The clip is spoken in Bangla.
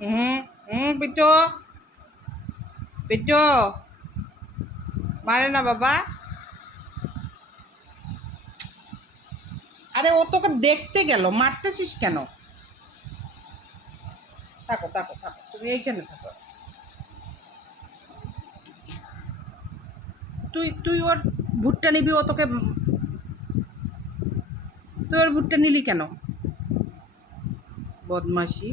হুম হুম পিটো পিটো মারে না বাবা। আরে ও তোকে দেখতে গেল, মারতেছিস কেন? থাকো থাকো থাকো, তুমি এইখানে থাকো। তুই তুই ওর ভুট্টা নিবি, ও তোকে তুই ওর ভুট্টা নিলি কেন? বদমাশি।